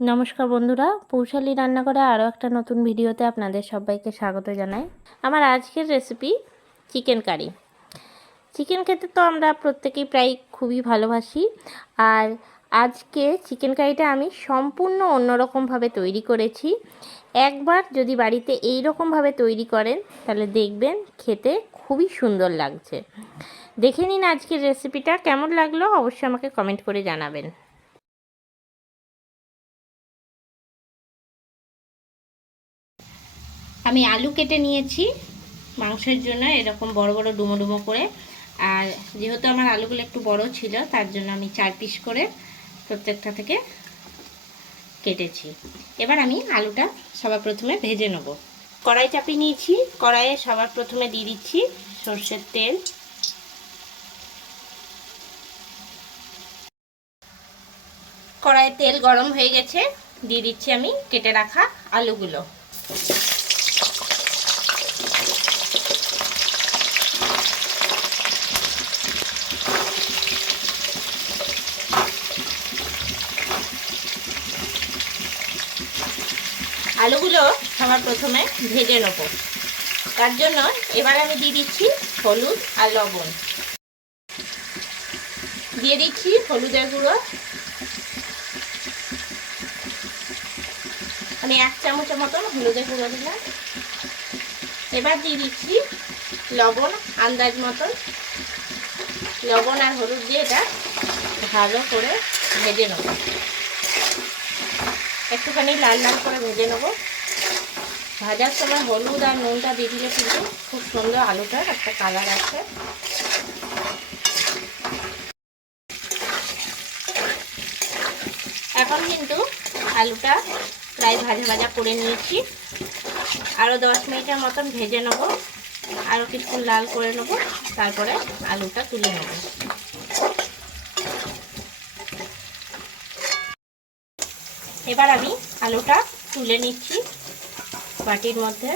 নমস্কার বন্ধুরা, পৌশালী রান্নাঘরে আরও একটা নতুন ভিডিওতে আপনাদের সবাইকে স্বাগত জানাই। আমার আজকের রেসিপি চিকেন কারি। চিকেন খেতে তো আমরা প্রত্যেকেই প্রায় খুবই ভালোবাসি, আর আজকে চিকেন কারিটা আমি সম্পূর্ণ অন্যরকমভাবে তৈরি করেছি। একবার যদি বাড়িতে এই রকমভাবে তৈরি করেন তাহলে দেখবেন খেতে খুবই সুন্দর লাগছে। দেখে নিন আজকের রেসিপিটা কেমন লাগলো, অবশ্যই আমাকে কমেন্ট করে জানাবেন। আমি আলু কেটে নিয়েছি মাংসের জন্য, এরকম বড় বড় ডুমো ডুমো করে। আর যেহেতু আমার আলুগুলো একটু বড় ছিল তার জন্য আমি 4 পিস করে প্রত্যেকটা থেকে কেটেছি। এবার আমি আলুটা সবার প্রথমে ভেজে নেব। কড়াই চাপিয়ে নিয়েছি, কড়াইয়ে সবার প্রথমে দিয়ে দিচ্ছি সরষের তেল। কড়াইয়ে তেল গরম হয়ে গেছে, দিয়ে দিচ্ছি আমি কেটে রাখা আলুগুলো। আলুগুলো সবার প্রথমে ভেজে নেব, তার জন্য এবার আমি দিয়ে দিচ্ছি হলুদ আর লবণ। দিয়ে দিচ্ছি হলুদের গুঁড়ো, আমি 1 চামচের মতন হলুদের গুঁড়ো দিলাম। এবার দিয়ে দিচ্ছি লবণ আন্দাজ মতন। লবণ আর হলুদ দিয়ে এটা ভালো করে ভেজে নেব, একটুখানি লাল লাল করে ভেজে নেব। ভাজার সময় হলুদ আর নুনটা দিয়ে দিলে কিন্তু খুব সুন্দর আলুটার একটা কালার আসে। এখন কিন্তু আলুটা প্রায় ভাজা ভাজা করে নিয়েছি, আরও 10 মিনিটের মতন ভেজে নেব, আরও কিছু লাল করে নেব, তারপরে আলুটা তুলে নেব। এবার আমি আলুটা তুলে নিচ্ছি বাটির মধ্যে।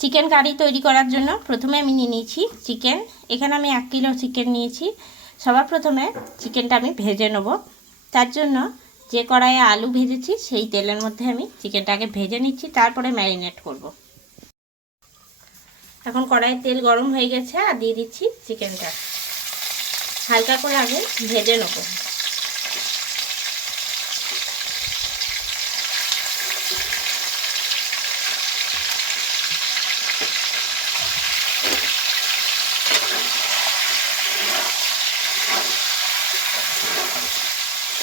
চিকেন কারি তৈরি করার জন্য প্রথমে আমি নিয়ে নিয়েছি চিকেন। এখানে আমি 1 কিলো চিকেন নিয়েছি। সবার প্রথমে চিকেনটা আমি ভেজে নেব, তার জন্য যে কড়াইয়ে আলু ভেজেছি সেই তেলের মধ্যে আমি চিকেনটাকে ভেজে নিচ্ছি, তারপরে ম্যারিনেট করব। এখন কড়াইয়ে তেল গরম হয়ে গেছে, আর দিয়ে দিচ্ছি চিকেনটা। হালকা করে আগে ভেজে নেব।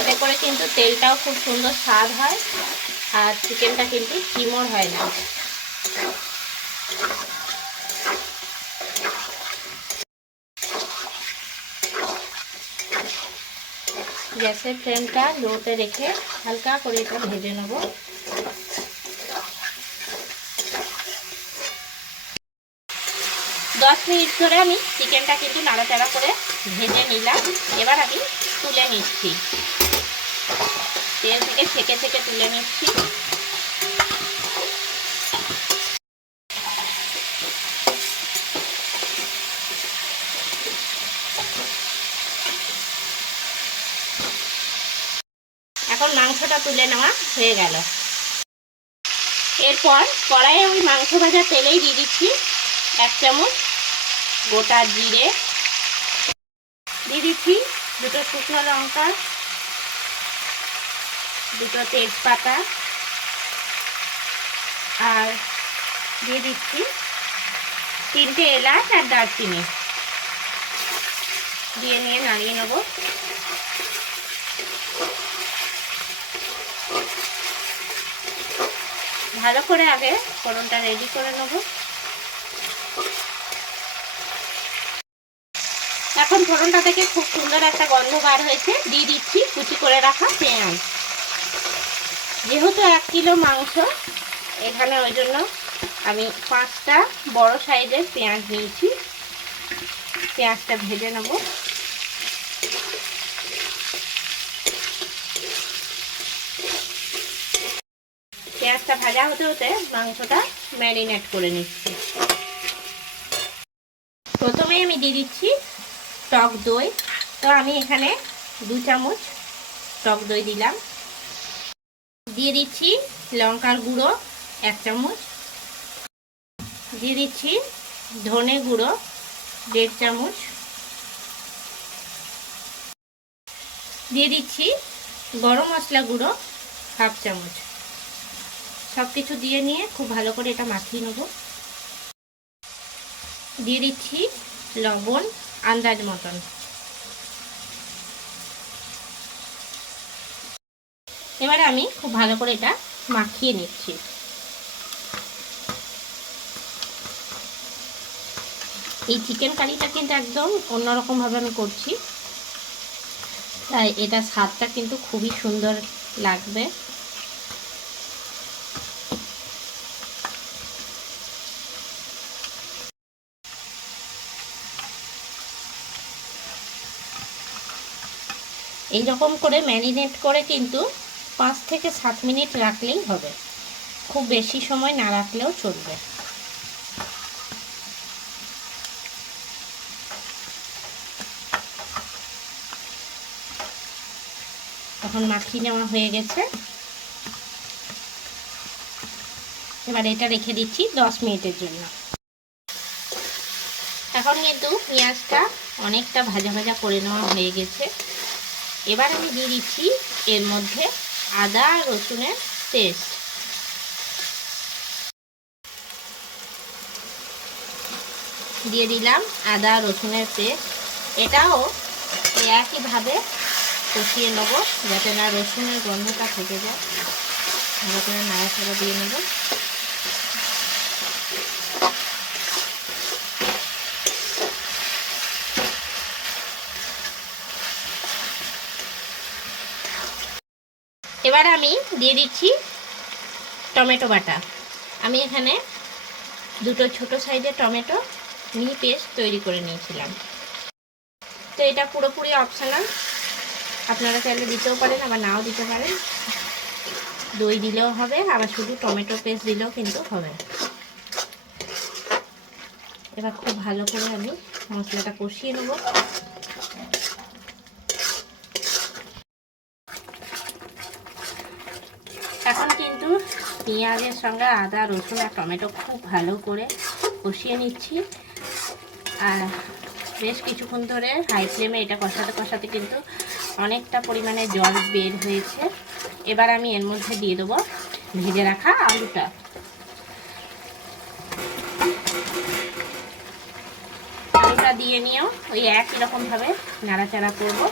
এতে করে কিন্তু তেলটাও খুব সুন্দর স্বাদ হয়, আর চিকেনটা কিন্তু চিমড় হয় না। গ্যাসের ফ্লেমটা লোতে রেখে হালকা করে এটা ভেজে নেব। দশ মিনিট ধরে আমি চিকেনটা কিন্তু নাড়াচাড়া করে ভেজে নিলাম। এবার আমি তুলে নিচ্ছি, তেল থেকে ছেঁকে ছেঁকে তুলে নিচ্ছি। এখন মাংসটা তুলে নেওয়া হয়ে গেল। এরপর কড়াইয়ে ওই মাংস ভাজা তেলেই দিয়ে দিচ্ছি 1 চামচ গোটা জিরে, দিয়ে দিচ্ছি 2টো শুকনো লঙ্কা, 2টো তেজপাতা, আর দিয়ে দিচ্ছি 3টে এলাচ আর দারচিনি। দিয়ে নিয়ে নাড়িয়ে নেব। ভালো করে আগে ফোড়নটা রেডি করে নেব। এখন ফোড়নটা থেকে খুব সুন্দর একটা গন্ধ বার হয়েছে, দিয়ে দিচ্ছি কুচি করে রাখা পেঁয়াজ। যেহেতু 1 কিলো মাংস, এখানে ওই জন্য আমি 5টা বড় সাইজের পেঁয়াজ নিয়েছি। পেঁয়াজটা ভেজে নেব। ভাজা হতে হতে মাংসটা ম্যারিনেট করে নিচ্ছি। প্রথমে আমি দিয়ে দিচ্ছি টক দই। তো আমি এখানে 2 চামচ টক দই দিলাম। দিয়ে দিচ্ছি লঙ্কার গুঁড়ো 1 চামচ। দিয়ে দিচ্ছি ধনে গুঁড়ো 1.5 চামচ। দিয়ে দিচ্ছি গরম মশলা গুঁড়ো 1/2 চামচ। সব কিছু দিয়ে নিয়ে খুব ভালো করে এটা মাখিয়ে নেব। দিয়ে দিচ্ছি লবণ আন্দাজ মতন। এবারে আমি খুব ভালো করে এটা মাখিয়ে নিচ্ছি। এই চিকেন কারিটা কিন্তু একদম অন্যরকম ভাবে আমি করছি, তাই এটা স্বাদটা কিন্তু খুবই সুন্দর লাগবে। এই রকম করে ম্যারিনেট করে কিন্তু 5 থেকে 7 মিনিট রাখলেই হবে, খুব বেশি সময় না রাখলেও চলবে। এখন মাখিয়ে নেওয়া হয়ে গেছে। এবার এটা রেখে দিচ্ছি 10 মিনিটের জন্য। এখন কিন্তু পেঁয়াজটা অনেকটা ভাজা ভাজা করে নেওয়া হয়ে গেছে। এবার আমি দিয়ে দিচ্ছি এর মধ্যে আদা রসুনের পেস্ট। দিয়ে দিলাম আদা রসুনের পেস্ট। এটাও একইভাবে কষিয়ে নেব যাতে না রসুনের গন্ধটা থেকে যায়। ভালো করে নাড়াচাড়া দিয়ে নেব। এবার আমি দিয়ে দিচ্ছি টমেটো বাটা। আমি এখানে 2 ছোট সাইজের টমেটো নিয়ে পেস্ট তৈরি করে নিয়েছিলাম। তো এটা পুরোপুরি অপশনাল, আপনারা চাইলে দিতেও পারেন আবার নাও দিতে পারেন। দই দিলেও হবে, আবার শুধু টমেটো পেস্ট দিলেও কিন্তু হবে। এবার খুব ভালো করে আমি মশলাটা কষিয়ে নেব। এখন কিন্তু পেঁয়াজের সঙ্গে আদা রসুন আর টমেটো খুব ভালো করে কষিয়ে নিচ্ছি। আর বেশ কিছুক্ষণ ধরে হাই ফ্লেমে এটা কষাতে কষাতে কিন্তু অনেকটা পরিমাণে জল বের হয়েছে। এবার আমি এর মধ্যে দিয়ে দেবো ভেজে রাখা আলুটা। আলুটা দিয়ে নিয়েও ওই একই রকমভাবে নাড়াচাড়া করব।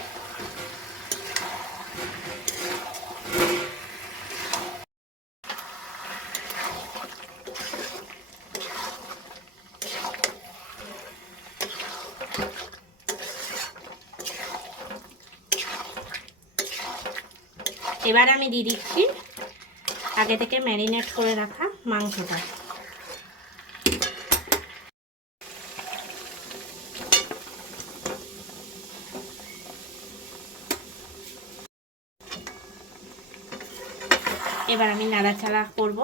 এবার আমি দিয়ে দিচ্ছি আগে থেকে ম্যারিনেট করে রাখা মাংসটা। এবার আমি নাড়াচাড়া করব।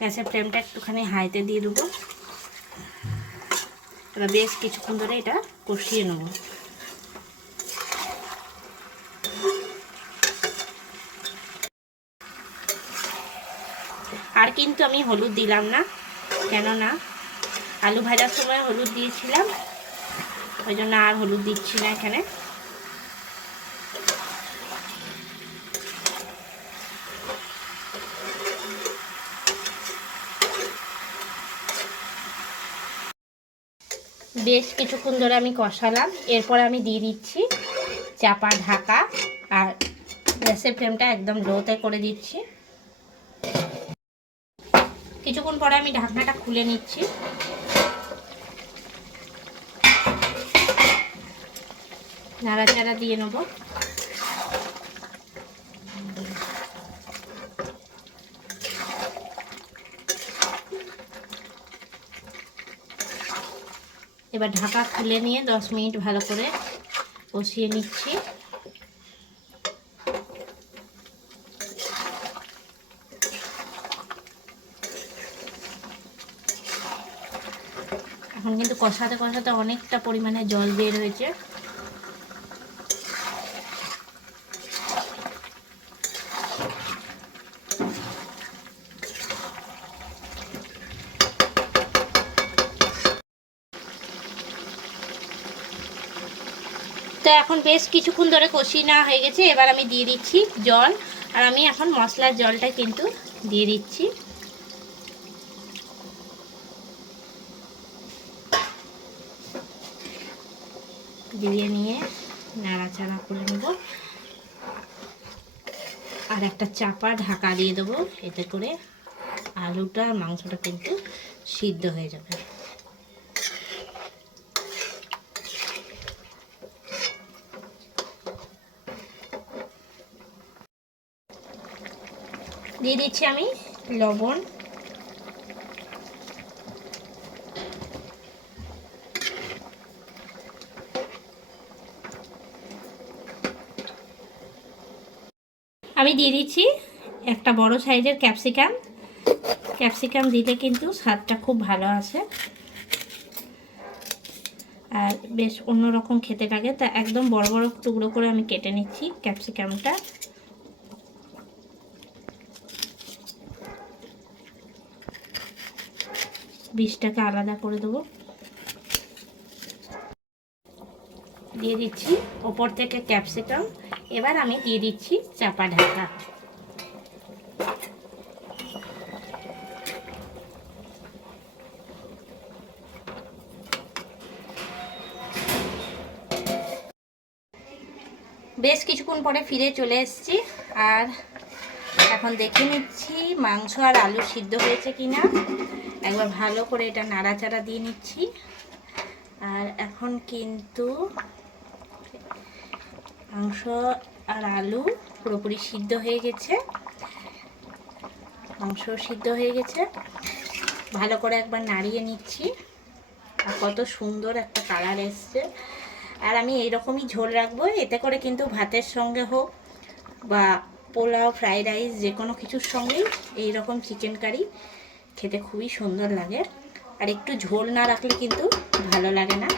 গ্যাসের ফ্লেমটা একটুখানি হাইতে দিয়ে দেবো। এবার বেশ কিছুক্ষণ ধরে এটা কষিয়ে নেব। আর কিন্তু আমি হলুদ দিলাম না, কেননা আলু ভাজার সময় হলুদ দিয়েছিলাম, ওই জন্য আর হলুদ দিচ্ছি না এখানে। বেশ কিছুক্ষণ ধরে আমি কষালাম। এরপর আমি দিয়ে দিচ্ছি চাপা ঢাকা, আর গ্যাসের ফ্লেমটা একদম লোতে করে দিচ্ছি। কিছুক্ষণ পরে আমি ঢাকনাটা খুলে নিচ্ছি। নাড়াচাড়া দিয়ে নেব। এবার ঢাকা খুলে নিয়ে 10 মিনিট ভালো করে কষিয়ে নিচ্ছি। এখন কিন্তু কষাতে কষাতে অনেকটা পরিমাণে জল বের হয়েছে। তো এখন বেশ কিছুক্ষণ ধরে কষিয়ে নেওয়া হয়ে গেছে। এবার আমি দিয়ে দিচ্ছি জল, আর আমি এখন মশলার জলটা কিন্তু দিয়ে দিচ্ছি। দিয়ে নিয়ে নাড়াচাড়া করে নেব, আর একটা চাপা ঢাকা দিয়ে দেবো, এতে করে আলুটা আর মাংসটা কিন্তু সিদ্ধ হয়ে যাবে। দিয়ে দিচ্ছি আমি লবণ, আমি দিয়ে দিচ্ছি একটা বড় সাইজের ক্যাপসিকাম। ক্যাপসিকাম দিলে কিন্তু স্বাদটা খুব ভালো আসে আর বেশ অন্যরকম খেতে লাগে। তা একদম বড় বড় টুকরো করে আমি কেটে নিচ্ছি ক্যাপসিকামটা। বীজটাকে আলাদা করে দেবো। দিয়ে দিচ্ছি ওপর থেকে ক্যাপসিকাম। এবার আমি দিয়ে দিচ্ছি চাপা ঢাকা। বেশ কিছুক্ষণ পরে ফিরে চলে এসেছি, আর এখন দেখে নিচ্ছি মাংস আর আলু সিদ্ধ হয়েছে কিনা। একবার ভালো করে এটা নাড়াচাড়া দিয়ে নিচ্ছি। আর এখন কিন্তু মাংস আর আলু পুরোপুরি সিদ্ধ হয়ে গেছে, মাংস সিদ্ধ হয়ে গেছে। ভালো করে একবার নাড়িয়ে নিচ্ছি, আর কত সুন্দর একটা কালার এসছে। আর আমি এইরকমই ঝোল রাখবো, এতে করে কিন্তু ভাতের সঙ্গে হোক বা পোলাও, ফ্রাইড রাইস, যে কোনো কিছুর সঙ্গেই এইরকম চিকেন কারি খেতে খুবই সুন্দর লাগে। আর একটু ঝোল না রাখলে কিন্তু ভালো লাগে না।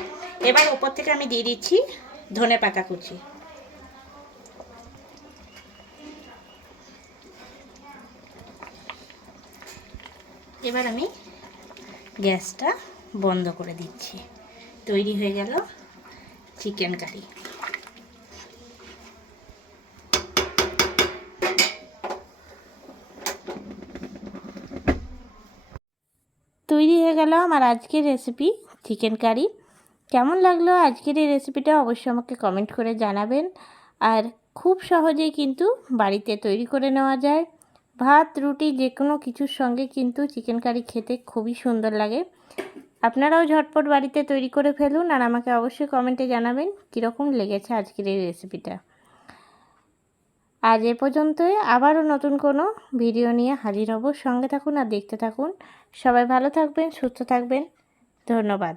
এবার ওপর থেকে আমি দিয়ে দিচ্ছি ধনেপাতা কুচি। এবার আমি গ্যাসটা বন্ধ করে দিচ্ছি। তৈরি হয়ে গেল চিকেন কারি। তৈরি হয়ে গেল আমার আজকের রেসিপি চিকেন কারি। কেমন লাগলো আজকের এই রেসিপিটা অবশ্যই আমাকে কমেন্ট করে জানাবেন। আর খুব সহজেই কিন্তু বাড়িতে তৈরি করে নেওয়া যায়। ভাত, রুটি যে কোনো কিছুর সঙ্গে কিন্তু চিকেন কারি খেতে খুবই সুন্দর লাগে। আপনারাও ঝটপট বাড়িতে তৈরি করে ফেলুন, আর আমাকে অবশ্যই কমেন্টে জানাবেন কীরকম লেগেছে আজকের এই রেসিপিটা। আজ এ পর্যন্তই, আবারও নতুন কোনো ভিডিও নিয়ে হাজির হব। সঙ্গে থাকুন আর দেখতে থাকুন। সবাই ভালো থাকবেন, সুস্থ থাকবেন। ধন্যবাদ।